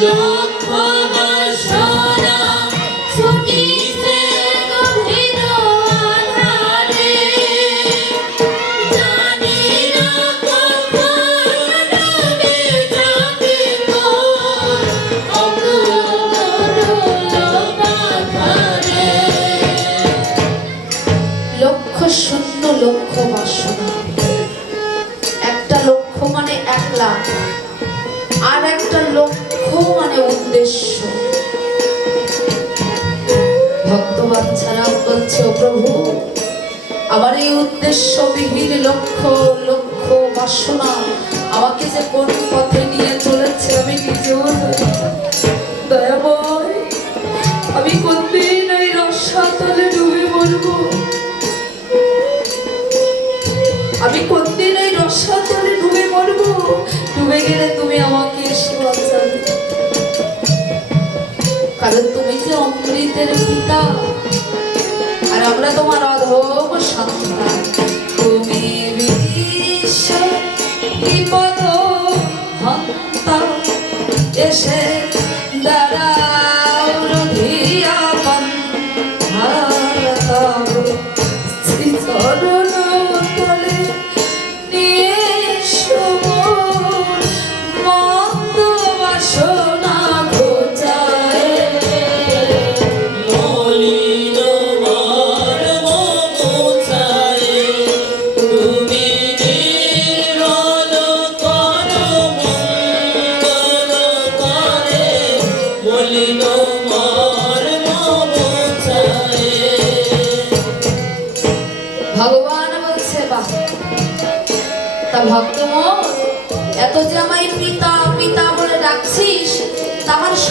Lord. উদ্দেশ্য। ভক্ত বাচ্চারা বলছে "ও প্রভু, আমার এই উদ্দেশ্য বিহীন লক্ষ্য লক্ষ্য বাসনা আমাকে যে কোন পথে নিয়ে চলেছে আমি নিজেও অমৃতের পিতা। আর আমরা তোমার অধম সন্তান। তুমি বিশ্ব বিপদ এসে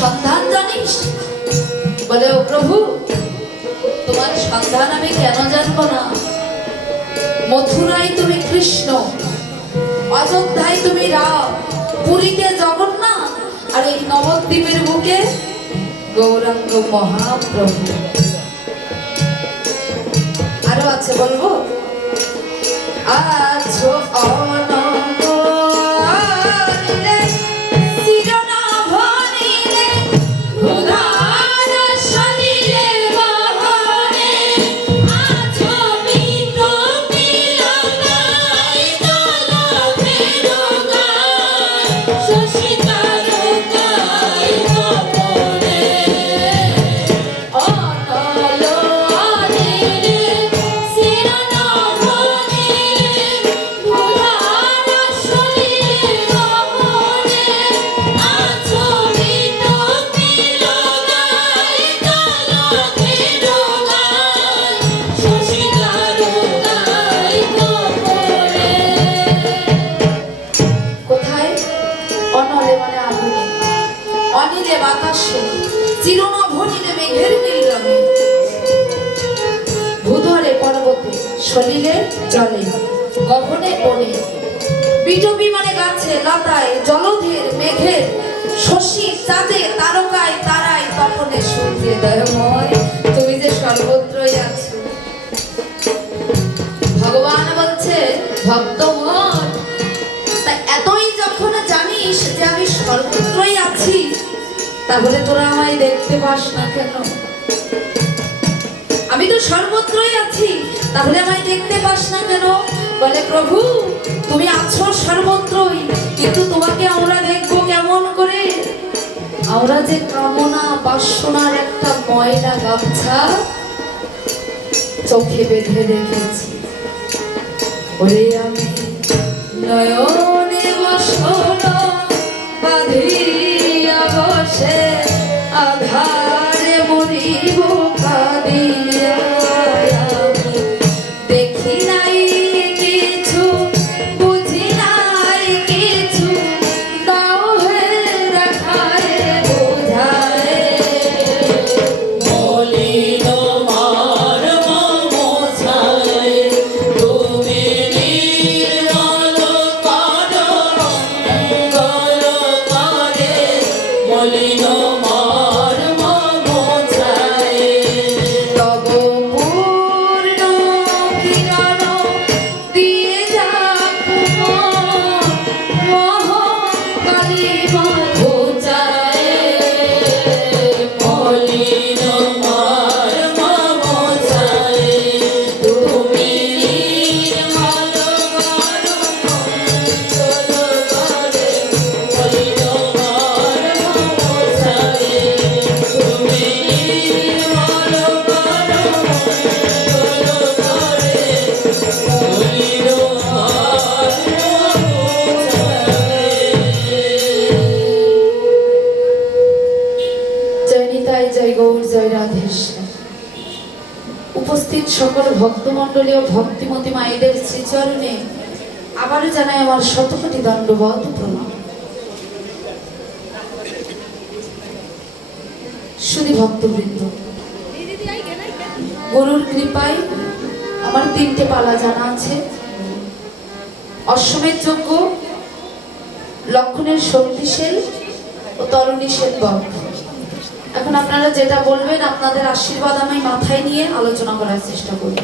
সন্ধান জানিস? বলে, ও প্রভু, তোমার সন্ধান আমি কেন জানব না? মথুরায় তুমি কৃষ্ণ, অযোধ্যায় তুমি রাম, পুরীতে জগন্নাথ আর এই নবদ্বীপের বুকে গৌরাঙ্গ মহাপ্রভু। আরও আছে বলব? আছো সলিলে জলে গগনে বনে বিজবি মানে গাছে, লতায়, জলধের, মেঘের, শশী, চাঁদে, তারকায়, তারায়, তপনে সূর্যে দয়ময়। তুমি যে সর্বত্রই আছো। ভগবান বলছে ভক্ত মন তা এতই যখন জানিস যে আমি সর্বত্রই আছি, তাহলে তোরা আমায় দেখতে পাস না কেন? আমি তো সর্বত্রই আছি। তাহলে আমায় দেখতে পাস না কেন? বলে, প্রভু, তুমি আছো সর্বত্রই, কিন্তু তোমাকে আমরা দেখব কেমন করে? আমরা যে কামনা, বাসনার একটা ময়লা গামছা চোখে বেঁধে রেখেছি। ওরে আমি নয়নে বসনা সকল ভক্তমণ্ডলী ও ভক্তিমতী মায়েদের শ্রীচরণে আবারও জানাই আমার শতকোটি দণ্ডবত প্রণাম। শুধু ভক্তবৃন্দ, গরুর কৃপায় আমার তিনটে পালা জানা আছে। অশ্বমের যোগ্য লক্ষণের শক্তিশীল ও তরুণীশের বধ। এখন আপনারা যেটা বলবেন আপনাদের আশীর্বাদ আমি মাথায় নিয়ে আলোচনা করার চেষ্টা করব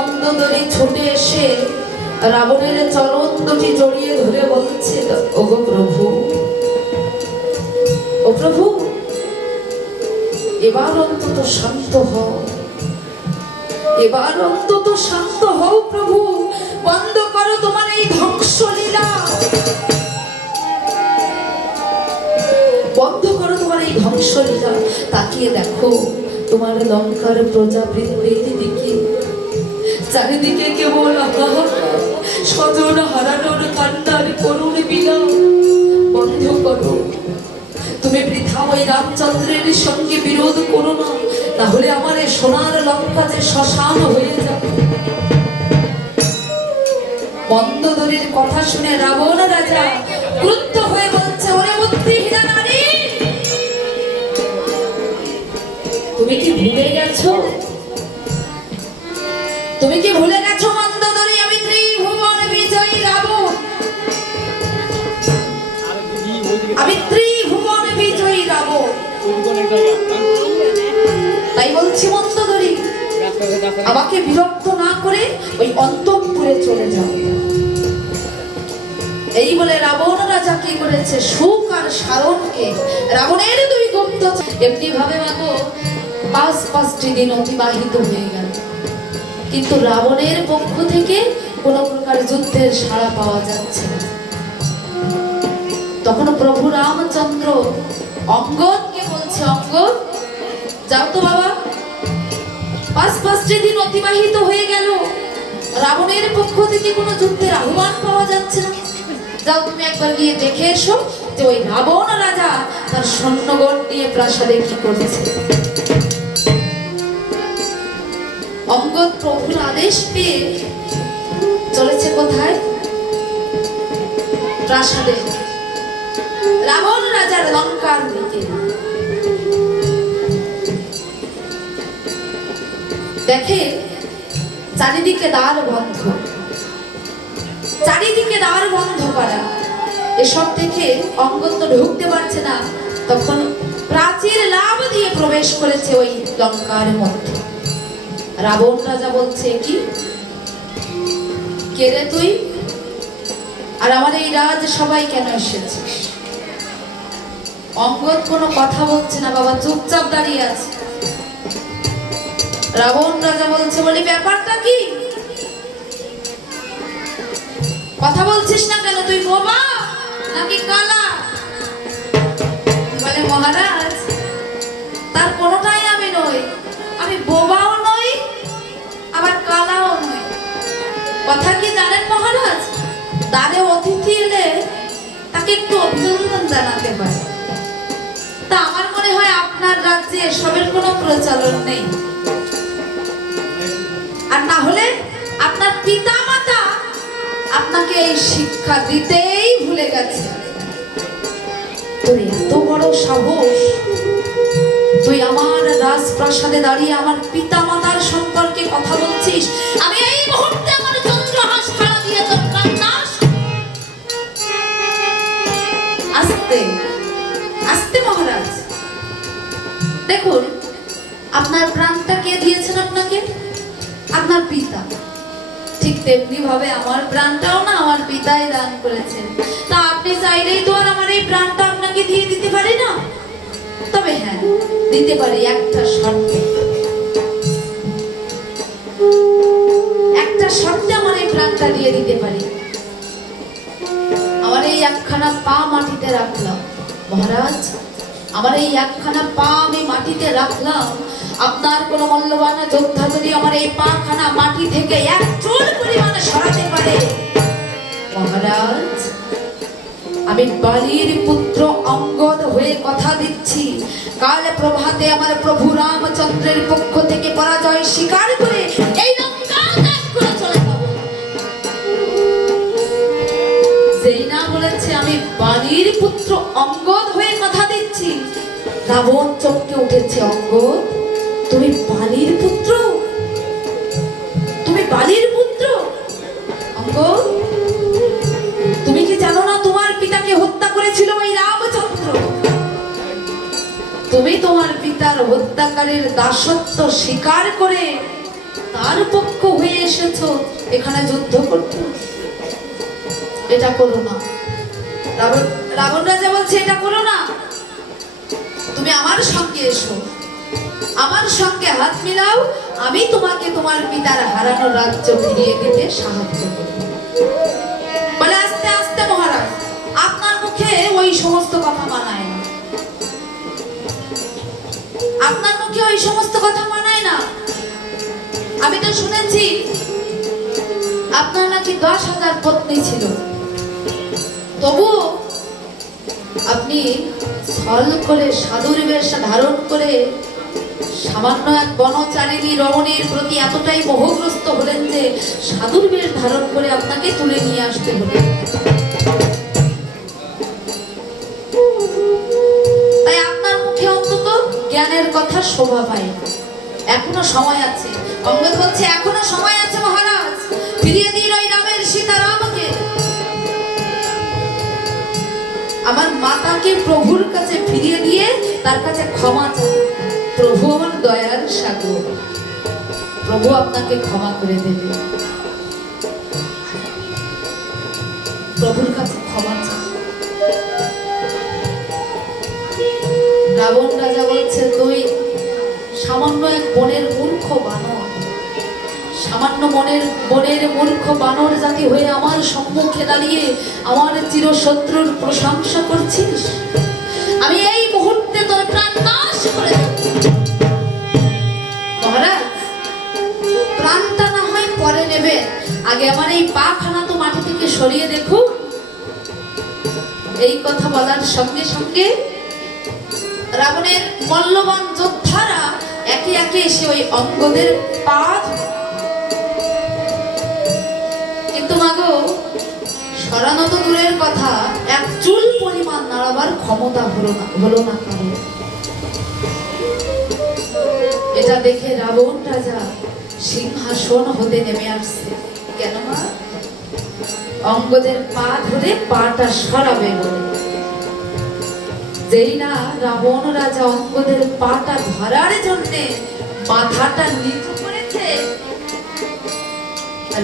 মন্দদরে ছুটে এসে রাবণের চরণ দুটি জড়িয়ে ধরে বলছে ওগো প্রভু, ও প্রভু, এবার অন্তত শান্ত হও। এবার অন্তত শান্ত হও প্রভু, বন্ধ করো তোমার এই ধ্বংসলীলা। বন্ধ করো তোমার এই ধ্বংসলীলা। তাকিয়ে দেখো তোমার লঙ্কার প্রজাবৃত্তির দিকে। চারিদিকে কেবল স্বজন হারানোর কান্নার করুণ বিলাপ। বন্ধ করো। তুমি বৃথা ওই রামচন্দ্রের সঙ্গে বিরোধ করো না। তাহলে আমার এই সোনার লঙ্কা যে শ্মশান হয়ে যাবে। মন্দদরির কথা শুনে রাবণ রাজা ক্রুদ্ধ হয়ে বলছে, ওরে নারী তুমি কি ভুলে গেছো? তুমি কি ভুলে গেছো মন্দদরি? আমি ত্রিভুবন বিজয়ী রাবণ আমি ত্রিভুবন বিজয়ী রাবণ তাই বলছি মন্দদরি। আমাকে বিরক্ত না করে ওই অন্তঃপুরে চলে যাও। এই বলে রাবণ রাজা কি করেছে? সুখ আর সারণকে রাবণের দুই গুপ্ত এমনি ভাবে মাগো পাঁচ পাঁচটি দিন অতিবাহিত হয়ে গেল। কিন্তু রাবণের পক্ষ থেকে কোনো প্রকার যুদ্ধের সাড়া পাওয়া যাচ্ছে তখন প্রভু রামচন্দ্র, অঙ্গদকে বলছে, অঙ্গদ, যাও তো বাবা। পাঁচ পাঁচটি দিন অতিবাহিত হয়ে গেল, রাবণের পক্ষ থেকে কোনো যুদ্ধের আহ্বান পাওয়া যাচ্ছে না। যাও তুমি একবার গিয়ে দেখে এসো যে ওই রাবণ রাজা তার সৈন্যগণ নিয়ে প্রাসাদে কি করেছে। অঙ্গদ প্রভুর আদেশ পেয়ে চলেছে কোথায়? প্রাসাদে। রাবণ রাজার লঙ্কার দিকে দেখে চারিদিকে দ্বার বন্ধ। চারিদিকে দ্বার বন্ধ করা। এসব দেখে অঙ্গদ তো ঢুকতে পারছে না। তখন প্রাচীর লাভ দিয়ে প্রবেশ করেছে ওই লঙ্কার মধ্যে। রাবণ রাজা বলছে কি? কে তুই? আর আমার এই রাজ সবাই কেন এসেছিস? অঙ্গদ কোনো কথা বলছে না, বাবা, চুপচাপ দাঁড়িয়ে আছে। রাবণ রাজা বলছে বলি, ব্যাপারটা কি? কথা বলছিস না কেন তুই, বোবা? নাকি কালা? বলে, মহারাজ, তার কোনোটাই আমি নই, আমি বোবাও আবার কালাও নই কথা কি জানেন মহারাজ? দ্বারে অতিথি এলে তাকে একটু অভিনন্দন জানাতে হয় তা আমার মনে হয় আপনার রাজ্যে এসবের কোনো প্রচলন নেই। আর না হলে আপনার পিতা মাতা আপনাকে এই শিক্ষা দিতেই ভুলে গেছে। তোর এত বড় সাহস। তুই আমার রাজপ্রাসাদে দাঁড়িয়ে আমার পিতা কথা বলছিস? আমি এই মুহূর্তে আমার চন্দ্রহাস খাড়া দিয়ে তোর কান্নাস আস্তে আস্তে মহারাজ। দেখুন, আপনার প্রাণটা কে দিয়েছেন আপনাকে? আপনার পিতা। ঠিক তেমনি ভাবে আমার প্রাণটাও না আমার পিতাই দান করেছেন। তা আপনি চাইলেই তো আর আমার এই প্রাণটা আপনাকে দিয়ে দিতে পারি না। তবে হ্যাঁ দিতে পারি একটা শর্তে। একটা শর্তে আমার এই প্রাণটা দিয়ে দিতে পারি। আমার এই একখানা পা মাটিতে রাখলাম। মহারাজ, আমার এই একখানা পা আমি মাটিতে রাখলাম। আপনার কোন মূল্যবান যোদ্ধা যদি আমার এই পা খানা মাটি থেকে এক চুল পরিমাণে সরাতে পারে? মহারাজ, আমি বালির পুত্র অঙ্গদ হয়ে কথা দিচ্ছি। কাল প্রভাতে আমার প্রভু রামচন্দ্রের পক্ষ থেকে পরাজয় স্বীকার করে বালির পুত্র অঙ্গদ হয়ে কথা দিচ্ছি। রাবণ চমকে উঠেছে, অঙ্গদ, তুমি বালির পুত্র? তুমি বালির পুত্র? অঙ্গদ, তুমি কি জানো না তোমার পিতাকে হত্যা করেছিল ওই রামচন্দ্র? তুমি তোমার পিতার হত্যাকারীর দাসত্ব স্বীকার করে তার পক্ষ হয়ে এসেছ এখানে যুদ্ধ করতে? এটা করো না। রাবণ রাবণ রাজা বলছে, এটা করো না। তুমি আমার সঙ্গে এসো। আমার সঙ্গে হাত মিলাও। আমি তোমাকে তোমার পিতার হারানো রাজ্য ফিরিয়ে দিতে সাহায্য করব। বলে, আস্তে আস্তে মহারাজ, আপনার মুখে ওই সমস্ত কথা মানায় না। আপনার মুখে ওই সমস্ত কথা মানায় না? আমি তো শুনেছি, আপনার নাকি দশ হাজার পত্নী ছিল। তবু আপনি ছল করে সাধুর বেশ ধারণ করে সামান্য এক বনচারিণী রমণীর প্রতি এতটাই মোহগ্রস্ত হলেন যে সাধুর বেশ ধারণ করে আপনাকে তুলে নিয়ে আসতে হলেন তাই আপনার মুখে অন্তত জ্ঞানের কথা শোভা পায়। এখনও সময় আছে। অঙ্গদ বলছে এখনও সময় আমার মাতাকে প্রভুর কাছে ফিরিয়ে দিয়ে তার কাছে ক্ষমা চাই। প্রভু আমার দয়ার সাগর। প্রভু আপনাকে ক্ষমা করে দেবে। প্রভুর কাছে ক্ষমা চাই। রাবণ রাজা বলছে তুই সামান্য এক বনের মূর্খ বানর। সামান্য মনের বনের মূর্খ বানর জাতি হয়ে আমার সম্মুখে দাঁড়িয়ে আমার চিরশত্রুর প্রশংসা করছিস? আমি এই মুহূর্তে তোর প্রাণ নাশ করে মহারাজ, প্রাণটা না হয় পরে নেবে। আগে আমার এই পাখানা তো মাটি থেকে সরিয়ে দেখুন এই কথা বলার সঙ্গে সঙ্গে রাবণের মল্লবান যোদ্ধারা একে একে এসে ওই অঙ্গদের পা এটা দেখে রাবণ রাজা সিংহাসন হতে নেমে আসছে। কেন মা? অঙ্গদের পা ধরে পাটা সরাবে বলে। যেই না রাবণ রাজা অঙ্গদের পাটা ধরার জন্যে মাথাটা নিচু করেছে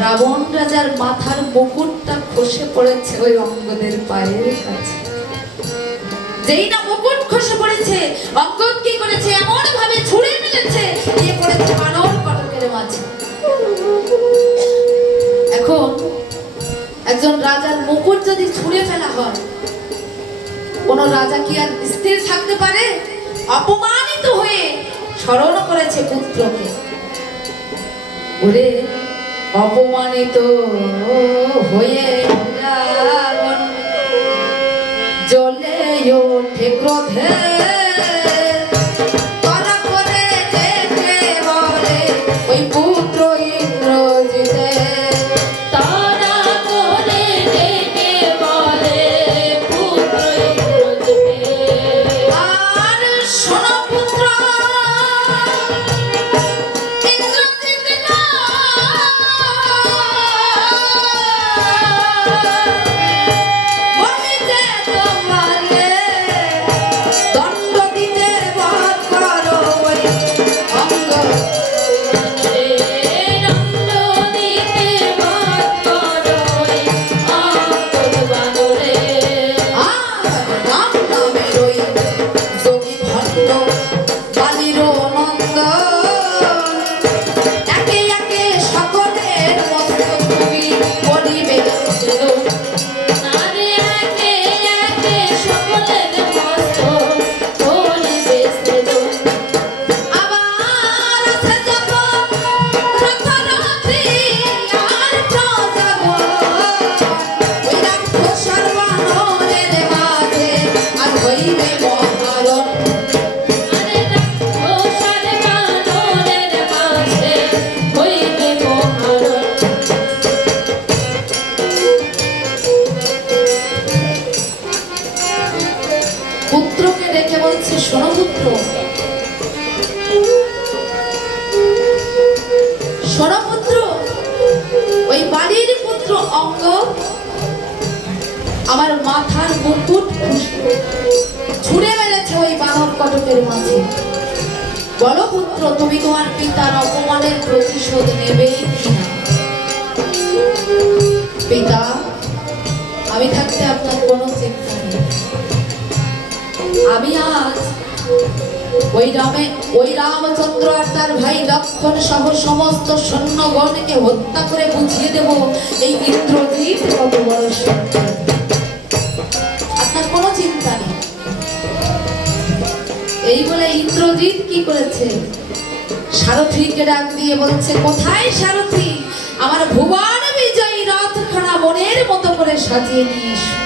রাবণ রাজার মাথার মুকুটটা খসে পড়েছে ওই অঙ্গদের পায়ের কাছে। যেই না মুকুট খসে পড়েছে, অঙ্গদ কি করেছে? এমন ভাবে ছুঁড়ে মেরেছে দিয়ে পড়েছে মানব কটকের মাঝে। এখন একজন রাজার মুকুট যদি ছুঁড়ে ফেলা হয়, কোন রাজা কি আর স্থির থাকতে পারে? অপমানিত হয়ে স্মরণ করেছে পুত্রকে। ওরে অপমানিত হয়ে তুমি তোমার পিতার অপমানের প্রতিশোধ নেবে কিনা? পিতা, আমি থাকতে আপনার কোনো চিন্তা নেই। আমি আজ ওই রামে, ওই রামচন্দ্র আর তার ভাই লক্ষণ সহ সমস্ত সৈন্যগণকে হত্যা করে বুঝিয়ে দেব এই ইন্দ্রজিৎ কত বড়। আপনার কোনো চিন্তা নেই। এই বলে ইন্দ্রজিৎ কি করেছে? সারথীকে ডাক দিয়ে বলছে, কোথায় সারথী আমার ভুবন বিজয়ী রথখানা মনের মতো করে সাজিয়ে নিয়ে এসো।